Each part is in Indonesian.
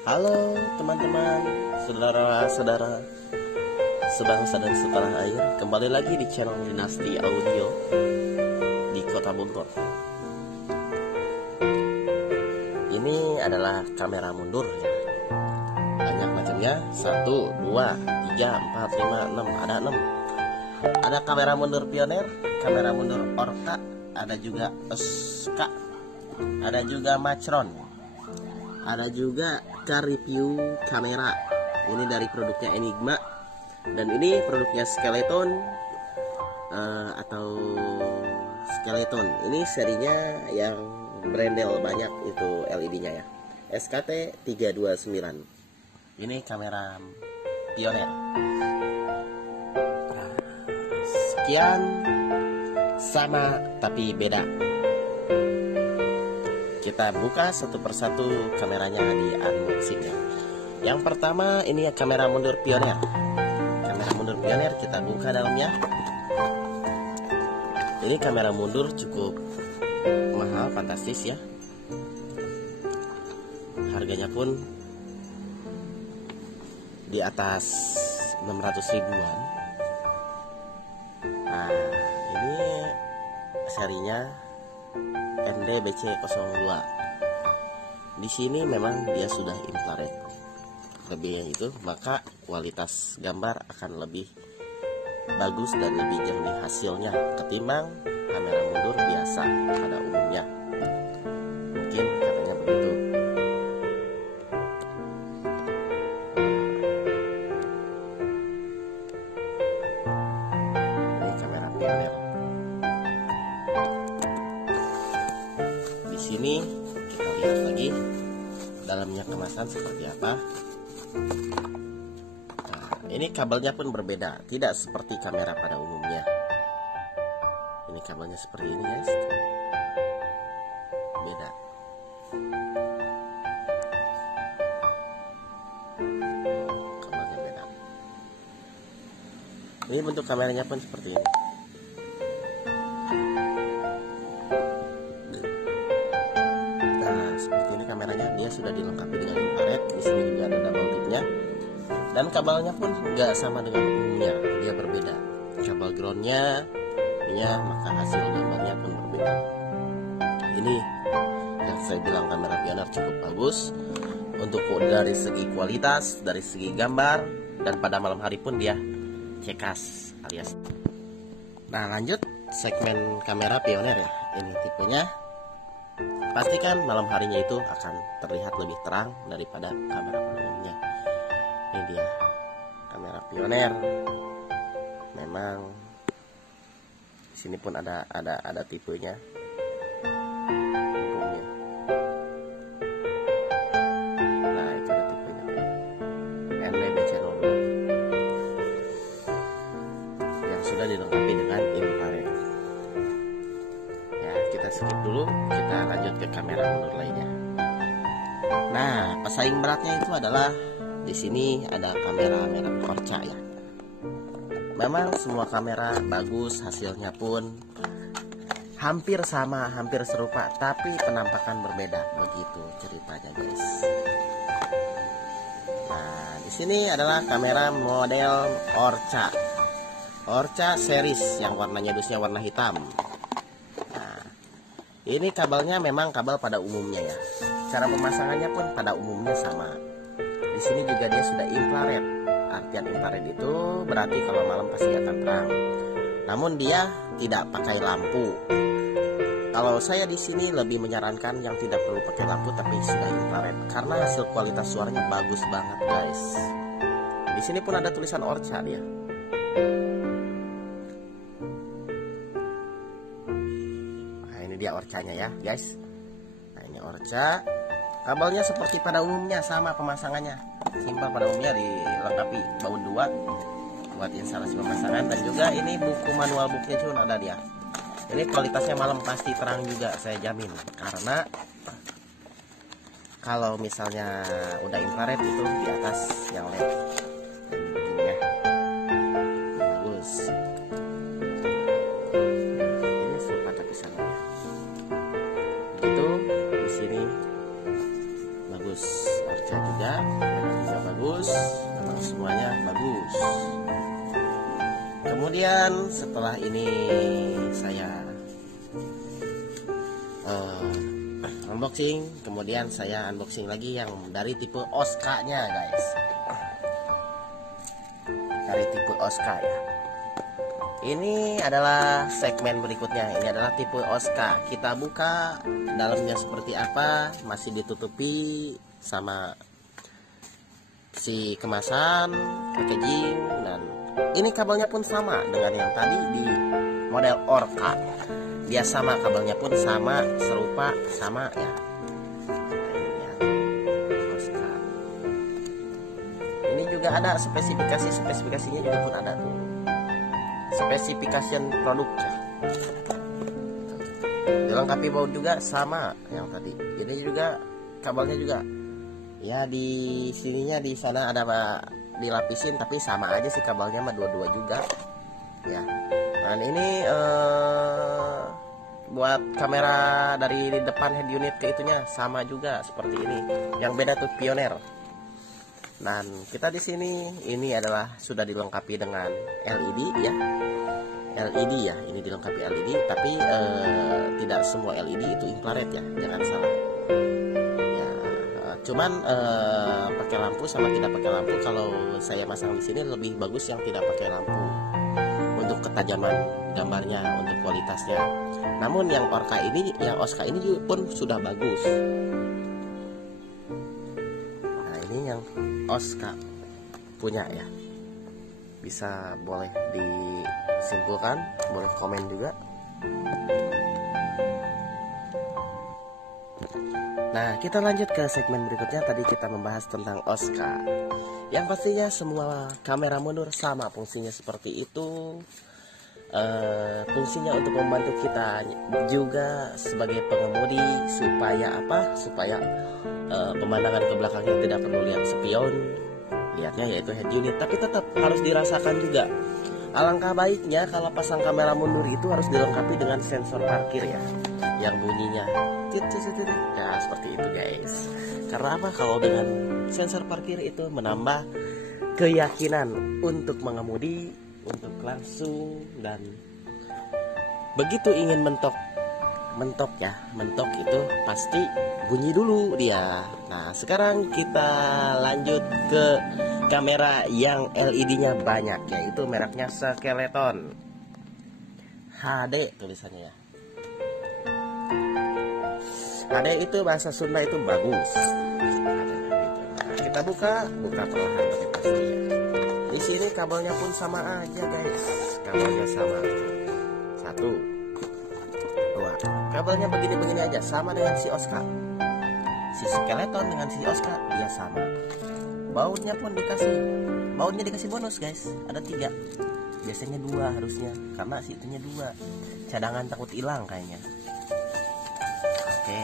Halo teman-teman, saudara-saudara sebangsa dan setanah air. Kembali lagi di channel Dinasti Audio di Kota Bogor. Ini adalah kamera mundur ya. Banyak macamnya, 1, 2, 3, 4, 5, 6. Ada 6. Ada kamera mundur pioner, kamera mundur orca, ada juga SK, ada juga Macron, ada juga review kamera. Ini dari produknya Enigma, dan ini produknya Skeleton atau Skeleton. Ini serinya yang brandel banyak itu LED-nya ya, SKT 329. Ini kamera pioner. Sekian, sama tapi beda. Kita buka satu persatu kameranya di unboxingnya. Yang pertama ini ya, kamera mundur pioner. Kamera mundur pioner kita buka dalamnya. Ini kamera mundur cukup mahal, fantastis ya. Harganya pun di atas 600 ribuan. Nah, ini serinya NDBC02. Di sini memang dia sudah infrared. Lebihnya itu, maka kualitas gambar akan lebih bagus dan lebih jernih hasilnya ketimbang kamera mundur biasa pada umumnya. Mungkin katanya begitu. Ini kamera pioner. Sini kita lihat lagi dalamnya kemasan seperti apa. Nah, ini kabelnya pun berbeda, tidak seperti kamera pada umumnya. Ini kabelnya seperti ini guys, beda. Kabelnya beda. Ini bentuk kameranya pun seperti ini. Seperti ini kameranya, dia sudah dilengkapi dengan infrared. Di sini juga ada double tipnya, dan kabelnya pun nggak sama dengan umumnya, dia berbeda. Kabel groundnya, ya, maka hasil gambarnya pun berbeda. Ini yang saya bilang kamera pioner cukup bagus untuk dari segi kualitas, dari segi gambar, dan pada malam hari pun dia cekas alias. Nah, lanjut segmen kamera pioner ya. Ini tipenya. Pastikan malam harinya itu akan terlihat lebih terang daripada kamera pada umumnya. Ini dia kamera pioner. Memang di sini pun ada tipenya. Nah, itu ada tipenya. NDBC02 yang sudah dilengkapi dengan infrared. Kita skip dulu, kita lanjut ke kamera mundur lainnya. Nah, pesaing beratnya itu adalah di sini ada kamera merek Orca ya. Memang semua kamera bagus, hasilnya pun hampir sama, hampir serupa, tapi penampakan berbeda. Begitu ceritanya, guys. Nah, di sini adalah kamera model Orca. Orca series yang warnanya biasanya warna hitam. Ini kabelnya memang kabel pada umumnya ya. Cara pemasangannya pun pada umumnya sama. Di sini juga dia sudah infrared. Artian infrared itu berarti kalau malam pasti akan terang. Namun dia tidak pakai lampu. Kalau saya di sini lebih menyarankan yang tidak perlu pakai lampu tapi sudah infrared, karena hasil kualitas suaranya bagus banget, guys. Di sini pun ada tulisan Orca dia. Dia Orcanya ya guys. Nah, ini Orca. Kabelnya seperti pada umumnya, sama pemasangannya. Simpel pada umumnya, dilengkapi baut 2 buat instalasi pemasangan. Dan juga ini buku manual booknya pun ada dia. Ini kualitasnya malam pasti terang juga, saya jamin. Karena kalau misalnya udah infrared itu di atas yang LED. Ini ya, bagus. Ini serupa tapi sama ya. Itu di sini bagus. kerja juga, juga bagus, memang semuanya bagus. Kemudian setelah ini saya unboxing, kemudian saya unboxing lagi yang dari tipe Oscar nya guys, dari tipe Oscar ya. Ini adalah segmen berikutnya. Ini adalah tipe Oscar. Kita buka dalamnya seperti apa, masih ditutupi sama si kemasan, packaging, dan ini kabelnya pun sama dengan yang tadi di model Orca. Dia sama, kabelnya pun sama, serupa, sama ya. Oscar. Ini juga ada spesifikasinya juga pun ada tuh. Specification produknya. Dilengkapi baut juga sama yang tadi. Ini juga kabelnya juga. Ya di sininya di sana ada dilapisin, tapi sama aja sih kabelnya mah dua-dua juga. Ya. Dan ini buat kamera dari depan head unit ke itunya sama juga seperti ini. Yang beda tuh Pioneer. Dan kita di sini ini adalah sudah dilengkapi dengan LED ya. LED ya, ini dilengkapi LED, tapi tidak semua LED itu infrared ya, jangan salah. Ya, cuman pakai lampu sama tidak pakai lampu, kalau saya masang di sini lebih bagus yang tidak pakai lampu untuk ketajaman gambarnya, untuk kualitasnya. Namun yang Orca ini, yang Oscar ini pun sudah bagus. Nah ini yang Oscar punya ya, bisa boleh disimpulkan, boleh komen juga. Nah kita lanjut ke segmen berikutnya. Tadi kita membahas tentang Oscar. Yang pastinya semua kamera mundur sama fungsinya seperti itu. Fungsinya untuk membantu kita juga sebagai pengemudi supaya apa? Supaya pemandangan ke belakangnya tidak perlu lihat spion, lihatnya yaitu head unit, tapi tetap harus dirasakan juga. Alangkah baiknya kalau pasang kamera mundur itu harus dilengkapi dengan sensor parkir ya, yang bunyinya ya seperti itu guys. Karena apa? Kalau dengan sensor parkir itu menambah keyakinan untuk mengemudi, untuk langsung, dan begitu ingin mentok itu pasti bunyi dulu dia. Nah sekarang kita lanjut ke kamera yang LED-nya banyak, yaitu mereknya Skeleton HD tulisannya ya. HD itu bahasa Sunda itu bagus. Nah, kita buka perlahan tapi pasti ya. Di sini kabelnya pun sama aja guys, kabelnya sama. 1, 2, kabelnya begini-begini aja, sama dengan si Oscar. Si Skeleton dengan si Oscar dia sama. Bautnya pun dikasih bonus guys, ada 3. Biasanya 2 harusnya, karena si itunya 2. Cadangan takut hilang kayaknya. Oke.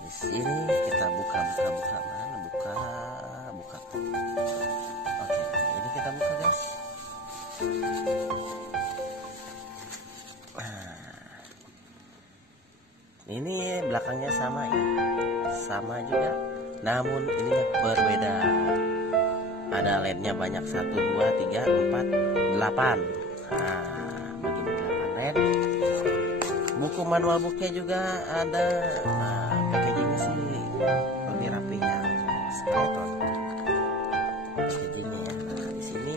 Di sini kita buka. Oke, ini kita buka guys. Ini belakangnya sama ya, sama juga. Namun ini berbeda. Ada LED-nya banyak, 1, 2, 3, 4, 8. Nah, begini 8 LED. Buku manual booknya juga ada. Nah, packagingnya sih lebih rapi ya, Skeleton. Packagingnya ya. Nah, di sini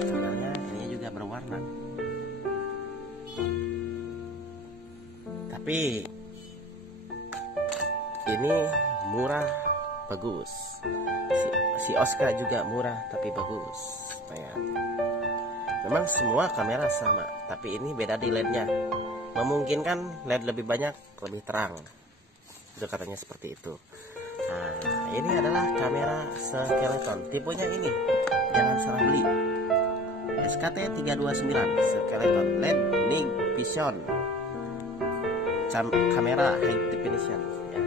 sebenarnya ini juga berwarna. Tapi ini murah bagus. Si Oscar juga murah tapi bagus. Nah, ya. Memang semua kamera sama, tapi ini beda di LED-nya. Memungkinkan LED lebih banyak, lebih terang. Itu katanya seperti itu. Nah, ini adalah kamera Skeleton. Tipenya ini, jangan salah beli. SKT329 Skeleton LED Night Vision. Kamera high definition. Ya.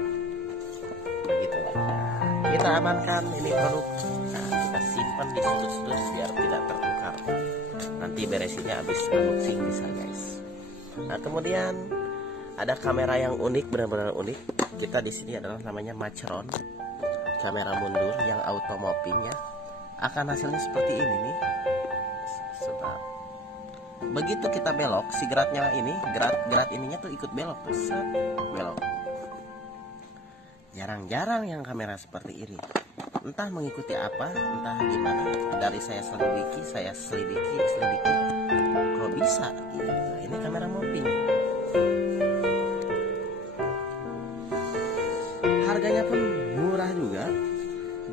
Begitu. Nah, kita amankan ini produk. Nah, kita simpan di sudut-sudut biar tidak tertukar. Nanti beresinnya habis unboxing bisa guys. Nah kemudian ada kamera yang unik, benar-benar unik. Kita di sini adalah namanya Macheron. kamera mundur yang auto mopping ya, akan hasilnya seperti ini nih. Sebentar. Begitu kita belok, si geratnya ini, gerat ininya tuh ikut belok tuh, set, belok. Jarang-jarang yang kamera seperti ini. Entah mengikuti apa, entah gimana. Dari saya selidiki, kok bisa gitu. Ini kamera mopping. Harganya pun murah juga.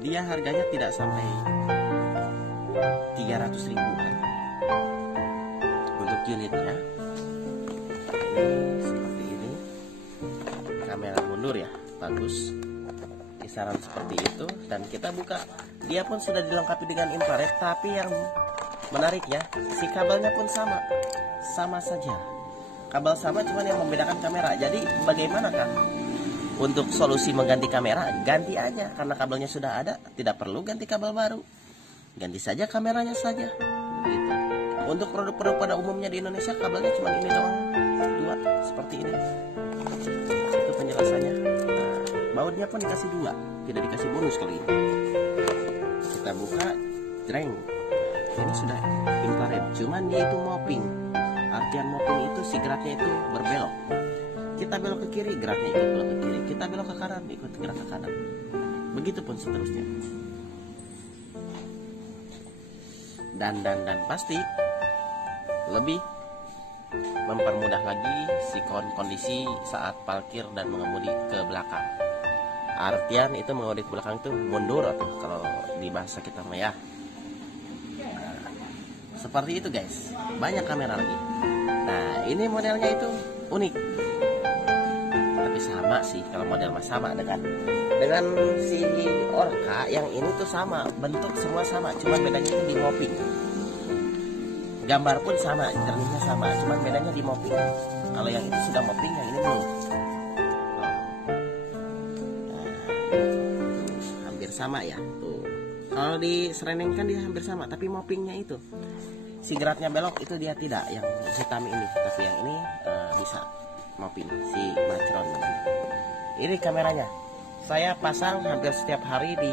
Dia harganya tidak sampai 300 ribuan untuk unitnya. Ini seperti ini. Kamera mundur ya, bagus. Kisaran seperti itu. Dan kita buka, dia pun sudah dilengkapi dengan infrared. Tapi yang menariknya, si kabelnya pun sama saja. Kabel sama, cuman yang membedakan kamera. Jadi bagaimanakah untuk solusi mengganti kamera? Ganti aja, karena kabelnya sudah ada, tidak perlu ganti kabel baru. Ganti saja kameranya saja. Gitu. Untuk produk-produk pada umumnya di Indonesia, kabelnya cuma ini doang, 2 seperti ini. Itu penjelasannya. Nah, bautnya pun dikasih 2, tidak dikasih bonus kali ini. Kita buka, jreng. Ini sudah infrared, cuman dia itu mopping. Artian mopping itu si geratnya itu berbelok. Kita belok ke kiri, geraknya ikut belok ke kiri. Kita belok ke kanan, ikut gerak ke kanan. Begitupun seterusnya. Dan pasti lebih mempermudah lagi si kondisi saat parkir dan mengemudi ke belakang. Artian itu mengemudi ke belakang itu mundur atau kalau di bahasa kita mah ya. Seperti itu guys. Banyak kamera lagi. Nah, ini modelnya itu unik. Sama sih, kalau model mah sama dengan si Orca. Yang ini tuh sama, bentuk semua sama, cuman bedanya itu di mopping. Gambar pun sama, jernihnya sama, cuman bedanya di mopping. Kalau yang itu sudah mopping, yang ini belum. Hampir sama ya tuh. Kalau di Sereneng kan dia hampir sama, tapi moppingnya itu si geratnya belok itu dia tidak, yang hitam ini, tapi yang ini bisa mopping si Macron. Ini kameranya saya pasang hampir setiap hari di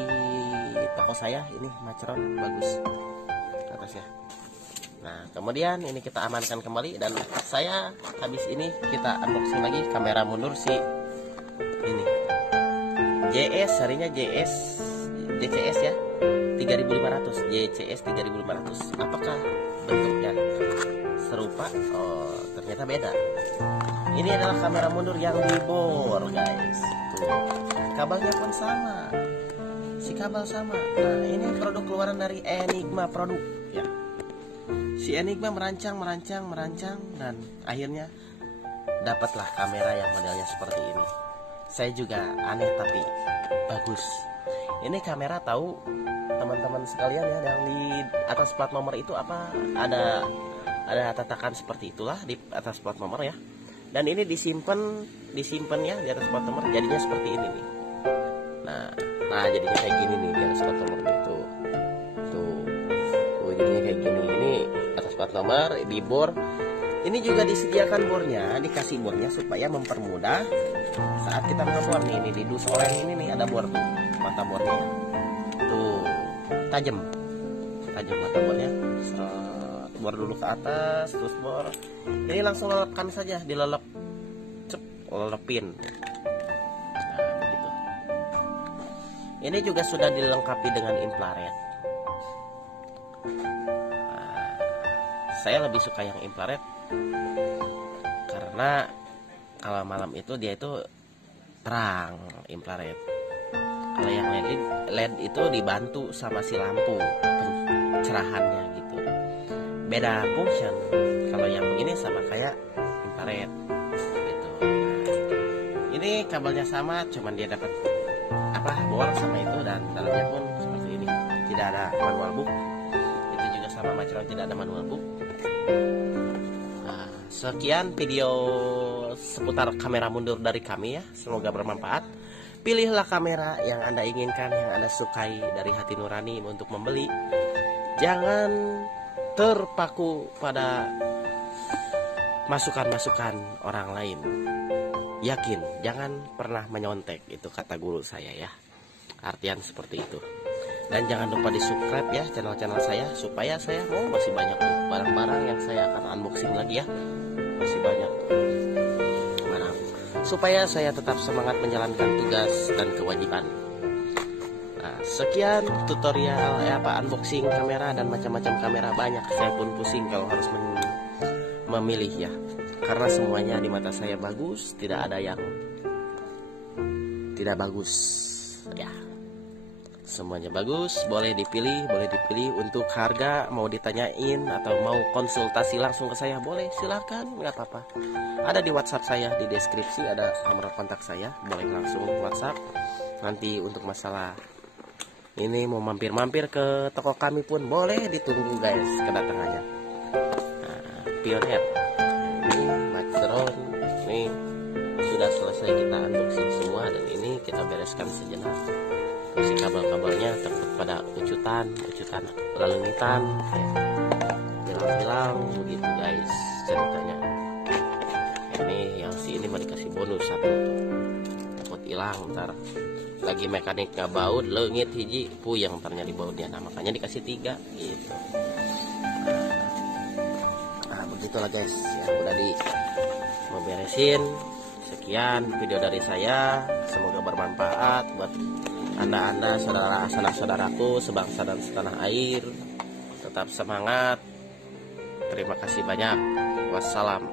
toko saya. Ini Macron bagus atasnya. Nah, kemudian ini kita amankan kembali. Dan saya habis ini kita unboxing lagi kamera mundur si ini JS, harinya JCS ya, 3500, JCS 3500. Apakah bentuknya serupa? Oh, ternyata beda. Ini adalah kamera mundur yang dibor guys. Tuh. Kabelnya pun sama. Si kabel sama. Nah, ini produk keluaran dari Enigma produk ya. Si Enigma merancang dan akhirnya dapatlah kamera yang modelnya seperti ini. Saya juga aneh tapi bagus. Ini kamera, tahu teman-teman sekalian ya, yang di atas plat nomor itu apa, ada tatakan seperti itulah di atas plat nomor ya. Dan ini disimpan ya di atas plat nomor, jadinya seperti ini nih. Nah jadinya kayak gini nih di atas plat nomor itu. Tuh jadinya kayak gini. Ini atas plat nomor, di bor. Ini juga disediakan bornya, dikasih bornya supaya mempermudah saat kita ngebor nih. Ini di dus oleng ini nih ada bor tuh, mata bornya. Tuh tajam mata bornya. Bor dulu ke atas, terus bor. Ini langsung lelepkan saja, lelepin. Nah, begitu. Ini juga sudah dilengkapi dengan infrared. Nah, saya lebih suka yang infrared karena kalau malam itu dia itu terang infrared. Kalau yang LED itu dibantu sama si lampu pencerahannya gitu. Beda function. Kalau yang begini sama kayak infrared gitu. Nah, ini kabelnya sama, cuman dia dapat bor sama itu, dan dalamnya pun seperti ini. Tidak ada manual book. Itu juga sama Macron, tidak ada manual book. Nah, sekian video seputar kamera mundur dari kami ya. Semoga bermanfaat. Pilihlah kamera yang Anda inginkan, yang Anda sukai dari hati nurani untuk membeli. Jangan terpaku pada masukan-masukan orang lain. Yakin, jangan pernah menyontek, itu kata guru saya ya. artian seperti itu. Dan jangan lupa di subscribe ya channel-channel saya, supaya saya masih banyak barang-barang yang saya akan unboxing lagi ya, masih banyak barang, supaya saya tetap semangat menjalankan tugas dan kewajiban. Nah, sekian tutorial unboxing kamera dan macam-macam kamera. Banyak, saya pun pusing kalau harus memilih ya, karena semuanya di mata saya bagus, tidak ada yang tidak bagus ya. Semuanya bagus, boleh dipilih. Untuk harga mau ditanyain atau mau konsultasi langsung ke saya, boleh, silakan, nggak apa-apa. Ada di WhatsApp saya, di deskripsi ada nomor kontak saya, boleh langsung WhatsApp. Nanti untuk masalah ini mau mampir-mampir ke toko kami pun boleh, ditunggu guys kedatangannya. Nah, Pioneer ini drone ini sudah selesai kita unboxing semua, dan ini kita bereskan sejenak. Si kabel-kabelnya tertutup pada ucutan lalu hitam ya. Hilang begitu guys ceritanya. Ini yang si ini mau dikasih bonus satu, takut hilang ntar lagi mekanik nggak baut leungit hiji puyeng ternyata di bautnya. Nah makanya dikasih 3 gitu. Nah begitulah guys ya, udah di mau beresin. Sekian video dari saya, semoga bermanfaat buat Anda, saudara-saudaraku sebangsa dan setanah air. Tetap semangat. Terima kasih banyak. Wassalam.